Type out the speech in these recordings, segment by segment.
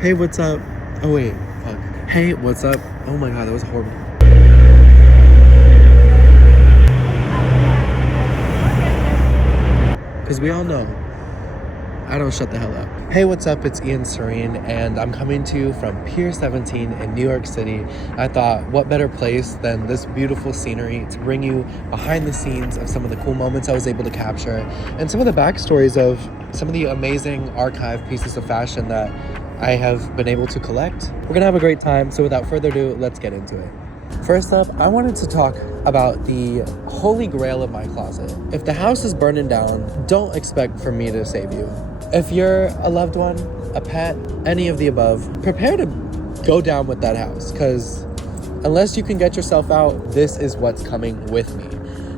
Hey, what's up? Oh, wait. Fuck. Hey, what's up? Oh my god, that was horrible. Because we all know I don't shut the hell up. Hey, what's up? It's Ian Serene, and I'm coming to you from Pier 17 in New York City. I thought, what better place than this beautiful scenery to bring you behind the scenes of some of the cool moments I was able to capture and some of the backstories of some of the amazing archive pieces of fashion that I have been able to collect. We're gonna have a great time, so without further ado, let's get into it. First up, I wanted to talk about the holy grail of my closet. If the house is burning down, don't expect for me to save you. If you're a loved one, a pet, any of the above, prepare to go down with that house, because unless you can get yourself out, this is what's coming with me.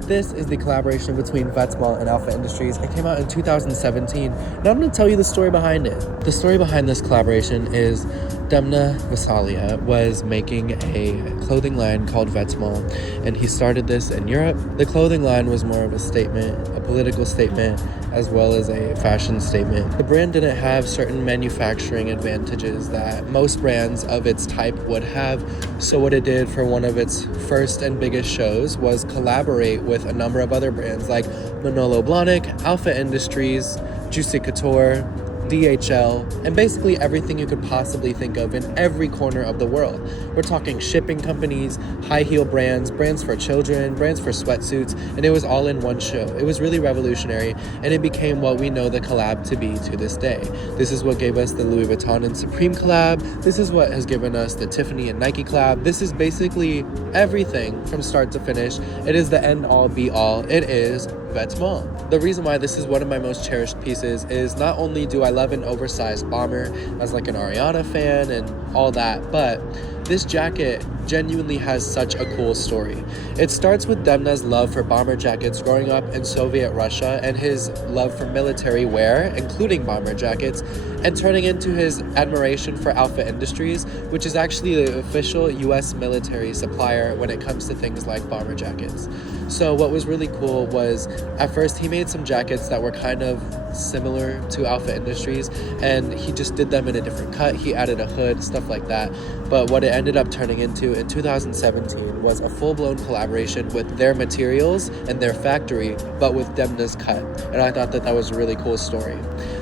This is the collaboration between VETEMENTS and Alpha Industries. It came out in 2017. Now I'm going to tell you the story behind it. The story behind this collaboration is Demna Gvasalia was making a clothing line called VETEMENTS, and he started this in Europe. The clothing line was more of a statement, a political statement, as well as a fashion statement. The brand didn't have certain manufacturing advantages that most brands of its type would have, so what it did for one of its first and biggest shows was collaborate with a number of other brands like Manolo Blahnik, Alpha Industries, Juicy Couture, DHL, and basically everything you could possibly think of in every corner of the world. We're talking shipping companies, high heel brands, brands for children, brands for sweatsuits, and it was all in one show. It was really revolutionary, and it became what we know the collab to be to this day. This is what gave us the Louis Vuitton and Supreme collab. This is what has given us the Tiffany and Nike collab. This is basically everything from start to finish. It is the end all be all. It is VETEMENTS. The reason why this is one of my most cherished pieces is not only do I love an oversized bomber as like an Ariana fan and all that, but this jacket genuinely has such a cool story. It starts with Demna's love for bomber jackets growing up in Soviet Russia and his love for military wear, including bomber jackets, and turning into his admiration for Alpha Industries, which is actually the official US military supplier when it comes to things like bomber jackets. So what was really cool was at first he made some jackets that were kind of similar to Alpha Industries, and he just did them in a different cut. He added a hood, stuff like that. But what it ended up turning into in 2017 was a full-blown collaboration with their materials and their factory, but with Demna's cut. And I thought that that was a really cool story.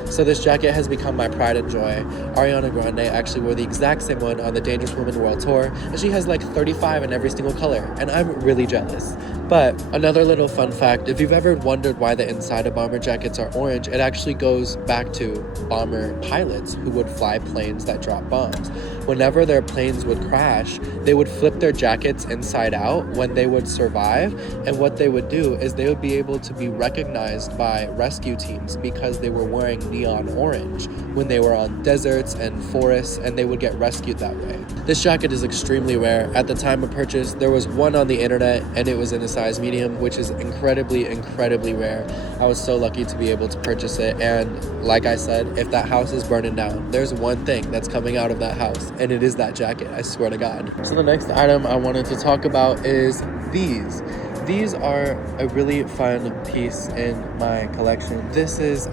So this jacket has become my pride and joy. Ariana Grande actually wore the exact same one on the Dangerous Woman World Tour, and she has like 35 in every single color, and I'm really jealous. But another little fun fact, if you've ever wondered why the inside of bomber jackets are orange, it actually goes back to bomber pilots who would fly planes that drop bombs. Whenever their planes would crash, they would flip their jackets inside out when they would survive, and what they would do is they would be able to be recognized by rescue teams because they were wearing neon orange when they were on deserts and forests, and they would get rescued that way. This jacket is extremely rare. At the time of purchase, there was one on the internet, and it was in a size medium, which is incredibly rare. I was so lucky to be able to purchase it, and like I said, if that house is burning down, there's one thing that's coming out of that house, and it is that jacket, I swear to God. So the next item I wanted to talk about is these. These are a really fun piece in my collection. This is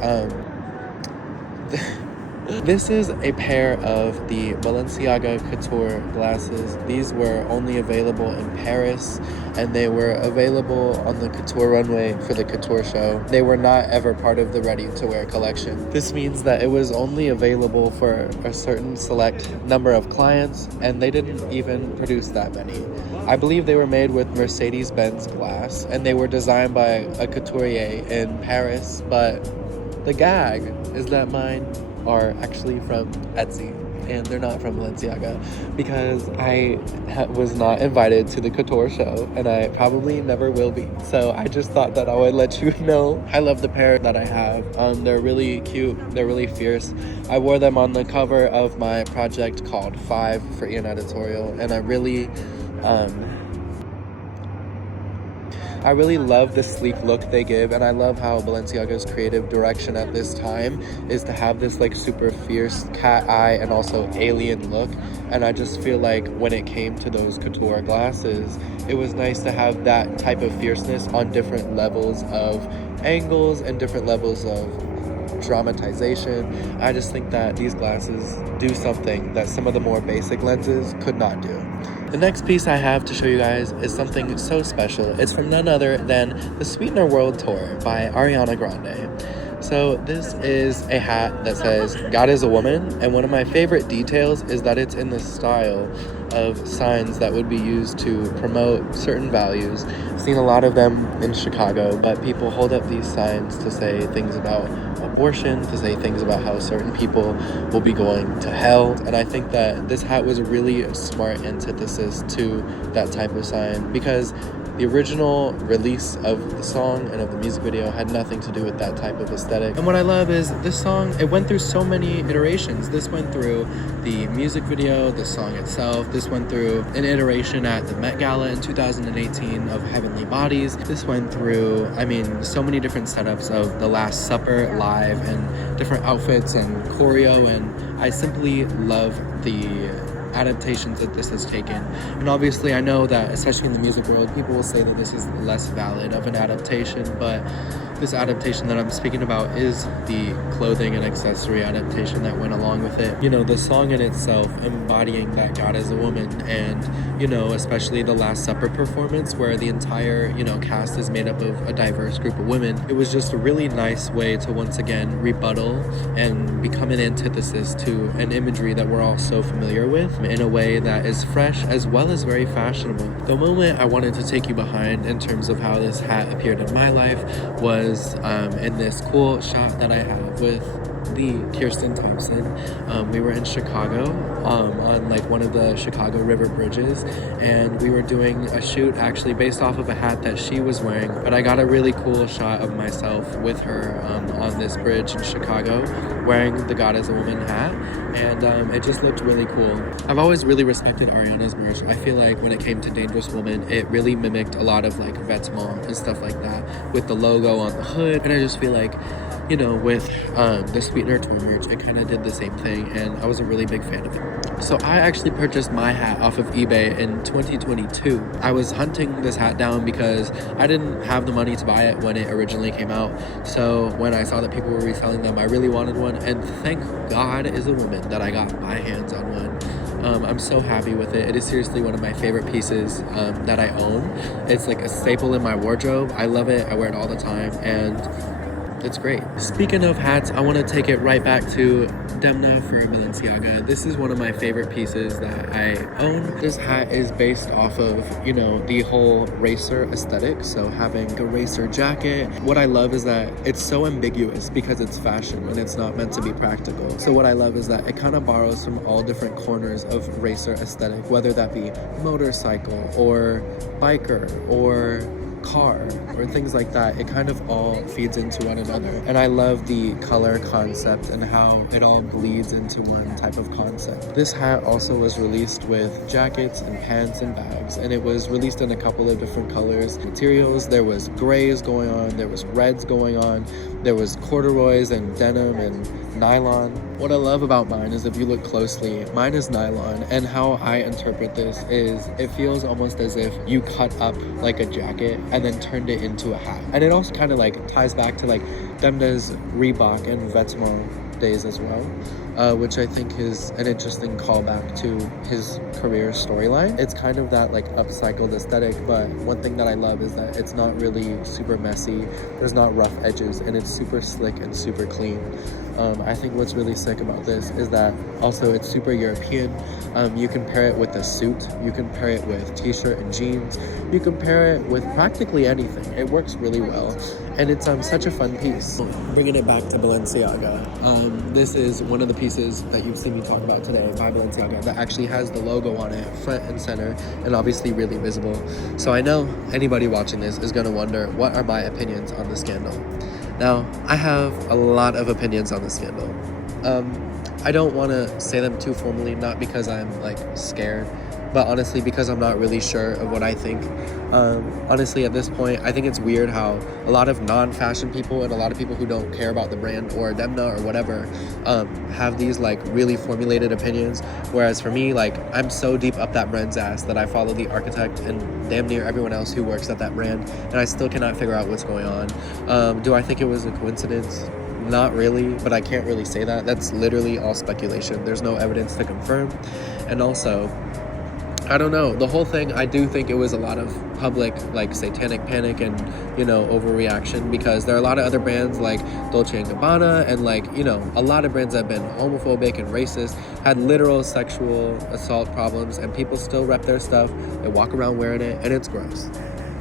this is a pair of the Balenciaga Couture glasses. These were only available in Paris, and they were available on the Couture runway for the Couture show. They were not ever part of the ready-to-wear collection. This means that it was only available for a certain select number of clients, and they didn't even produce that many. I believe they were made with Mercedes-Benz glass, and they were designed by a couturier in Paris, but the gag is that mine are actually from Etsy, and they're not from Balenciaga, because I was not invited to the Couture show, and I probably never will be. So I just thought that I would let you know. I love the pair that I have. They're really cute. They're really fierce. I wore them on the cover of my project called 5 for Ian Editorial, and I really love the sleek look they give, and I love how Balenciaga's creative direction at this time is to have this like super fierce cat eye and also alien look, and I just feel like when it came to those couture glasses, it was nice to have that type of fierceness on different levels of angles and different levels of dramatization. I just think that these glasses do something that some of the more basic lenses could not do. The next piece I have to show you guys is something so special. It's from none other than the Sweetener World Tour by Ariana Grande. So this is a hat that says God is a woman, and one of my favorite details is that it's in the style of signs that would be used to promote certain values. I've seen a lot of them in Chicago, but people hold up these signs to say things about abortion, to say things about how certain people will be going to hell. And I think that this hat was a really smart antithesis to that type of sign, because the original release of the song and of the music video had nothing to do with that type of aesthetic. And what I love is this song, it went through so many iterations. This went through the music video, the song itself. This went through an iteration at the Met Gala in 2018 of Heavenly Bodies. This went through, I mean, so many different setups of The Last Supper live and different outfits and choreo, and I simply love the adaptations that this has taken. And obviously I know that, especially in the music world, people will say that this is less valid of an adaptation, but this adaptation that I'm speaking about is the clothing and accessory adaptation that went along with it. You know, the song in itself embodying that God is a woman, and, you know, especially the Last Supper performance where the entire, you know, cast is made up of a diverse group of women. It was just a really nice way to once again rebuttal and become an antithesis to an imagery that we're all so familiar with in a way that is fresh as well as very fashionable. The moment I wanted to take you behind in terms of how this hat appeared in my life was in this cool shot that I have with the Kirsten Thompson. We were in Chicago on like one of the Chicago River bridges, and we were doing a shoot actually based off of a hat that she was wearing, but I got a really cool shot of myself with her on this bridge in Chicago wearing the God is a Woman hat, and it just looked really cool. I've always really respected Ariana's merch. I feel like when it came to Dangerous Woman, it really mimicked a lot of like VETEMENTS and stuff like that with the logo on the hood, and I just feel like, you know, with the Sweetener Tour merch, it kind of did the same thing, and I was a really big fan of it. So I actually purchased my hat off of eBay in 2022. I was hunting this hat down because I didn't have the money to buy it when it originally came out. So when I saw that people were reselling them, I really wanted one, and thank God is a woman that I got my hands on one. I'm so happy with it. It is seriously one of my favorite pieces that I own. It's like a staple in my wardrobe. I love it. I wear it all the time, and it's great. Speaking of hats, I want to take it right back to Demna for Balenciaga. This is one of my favorite pieces that I own. This hat is based off of, you know, the whole racer aesthetic. So having a racer jacket. What I love is that it's so ambiguous because it's fashion and it's not meant to be practical. So what I love is that it kind of borrows from all different corners of racer aesthetic, whether that be motorcycle or biker or car or things like that. It kind of all feeds into one another, and I love the color concept and how it all bleeds into one type of concept. This hat also was released with jackets and pants and bags, and it was released in a couple of different colors, materials. There was grays going on, there was reds going on, there was corduroys and denim and nylon. What I love about mine is, if you look closely, mine is nylon, and how I interpret this is it feels almost as if you cut up like a jacket and then turned it into a hat. And it also kind of like ties back to like Demna's Reebok and VETEMENTS days as well, which I think is an interesting callback to his career storyline. It's kind of that like upcycled aesthetic, but one thing that I love is that it's not really super messy, there's not rough edges, and it's super slick and super clean. I think what's really sick about this is that also it's super European. You can pair it with a suit, you can pair it with t-shirt and jeans, you can pair it with practically anything. It works really well, and it's such a fun piece. Bringing it back to Balenciaga, this is one of the pieces that you've seen me talk about today by Balenciaga that actually has the logo on it front and center, and obviously really visible. So I know anybody watching this is going to wonder, what are my opinions on the scandal? Now, I have a lot of opinions on the scandal. I don't want to say them too formally, not because I'm like scared, but honestly because I'm not really sure of what I think. Honestly, at this point, I think it's weird how a lot of non-fashion people and a lot of people who don't care about the brand or Demna or whatever have these like really formulated opinions, whereas for me, like, I'm so deep up that brand's ass that I follow the architect and damn near everyone else who works at that brand, and I still cannot figure out what's going on. Do I think it was a coincidence? not really, but I can't really say that. That's literally all speculation. There's no evidence to confirm. And also, I don't know, the whole thing, I do think it was a lot of public, like, satanic panic and, you know, overreaction, because there are a lot of other brands like Dolce & Gabbana and, like, you know, a lot of brands that have been homophobic and racist, had literal sexual assault problems, and people still rep their stuff. They walk around wearing it, and it's gross.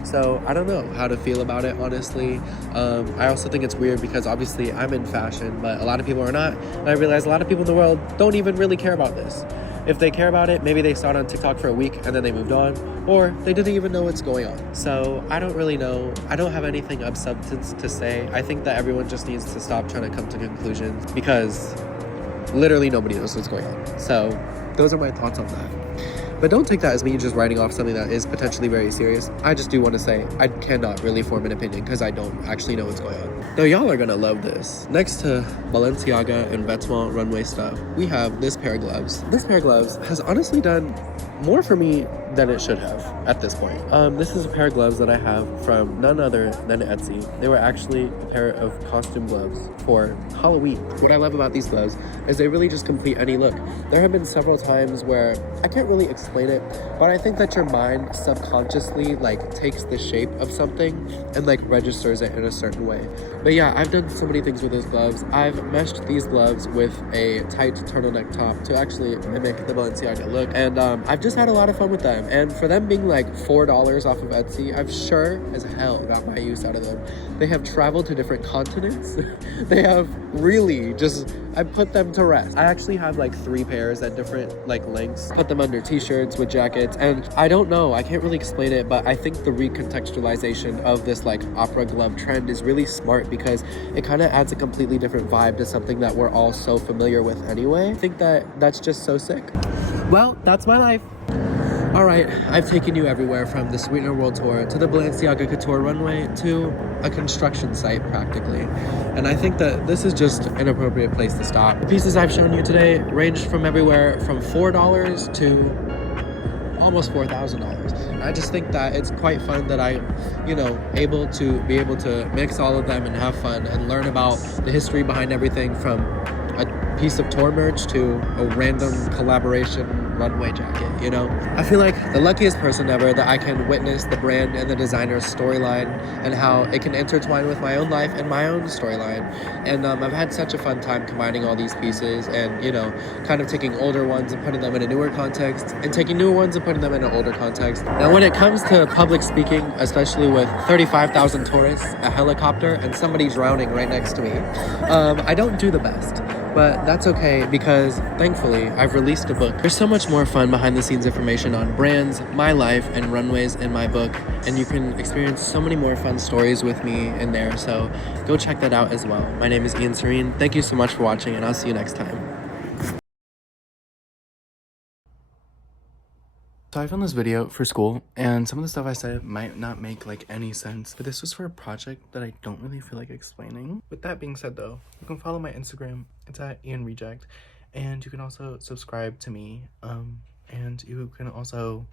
So I don't know how to feel about it, honestly. I also think it's weird because obviously I'm in fashion, but a lot of people are not. And I realize a lot of people in the world don't even really care about this. If they care about it, maybe they saw it on TikTok for a week and then they moved on, or they didn't even know what's going on. So I don't really know. I don't have anything of substance to say. I think that everyone just needs to stop trying to come to conclusions, because literally nobody knows what's going on. So those are my thoughts on that. But don't take that as me just writing off something that is potentially very serious. I just do want to say I cannot really form an opinion because I don't actually know what's going on. Now, y'all are gonna love this. Next to Balenciaga and Vetements runway stuff, we have this pair of gloves. This pair of gloves has honestly done more for me than it should have at this point. This is a pair of gloves that I have from none other than Etsy. They were actually a pair of costume gloves for Halloween. What I love about these gloves is they really just complete any look. There have been several times where I can't really explain it, but I think that your mind subconsciously like takes the shape of something and like registers it in a certain way. But yeah, I've done so many things with those gloves. I've meshed these gloves with a tight turtleneck top to actually mimic the Balenciaga look, and I've just had a lot of fun with them. And for them being like $4 off of Etsy, I've sure as hell got my use out of them. They have traveled to different continents. They have really just, I put them to rest. I actually have like 3 pairs at different like lengths. Put them under t-shirts with jackets, and I don't know, I can't really explain it, but I think the recontextualization of this like opera glove trend is really smart, because it kind of adds a completely different vibe to something that we're all so familiar with anyway. I think that that's just so sick. Well, that's my life. All right, I've taken you everywhere from the Sweetener World Tour to the Balenciaga Couture runway to a construction site practically. And I think that this is just an appropriate place to stop. The pieces I've shown you today ranged from everywhere from $4 to almost $4,000. I just think that it's quite fun that I'm, you know, able to mix all of them and have fun and learn about the history behind everything, from a piece of tour merch to a random collaboration runway jacket, you know? I feel like the luckiest person ever that I can witness the brand and the designer's storyline and how it can intertwine with my own life and my own storyline. And I've had such a fun time combining all these pieces and, you know, kind of taking older ones and putting them in a newer context, and taking newer ones and putting them in an older context. Now, when it comes to public speaking, especially with 35,000 tourists, a helicopter, and somebody drowning right next to me, I don't do the best. But that's okay, because thankfully I've released a book. There's so much more fun behind the scenes information on brands, my life, and runways in my book, and you can experience so many more fun stories with me in there, so go check that out as well. My name is Ian Serene. Thank you so much for watching, and I'll see you next time. So I filmed this video for school, and some of the stuff I said might not make like any sense, but this was for a project that I don't really feel like explaining. With that being said though, you can follow my Instagram, it's at ianreject, and you can also subscribe to me, and you can also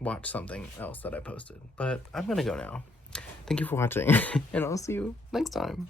watch something else that I posted. But I'm gonna go now. Thank you for watching, and I'll see you next time.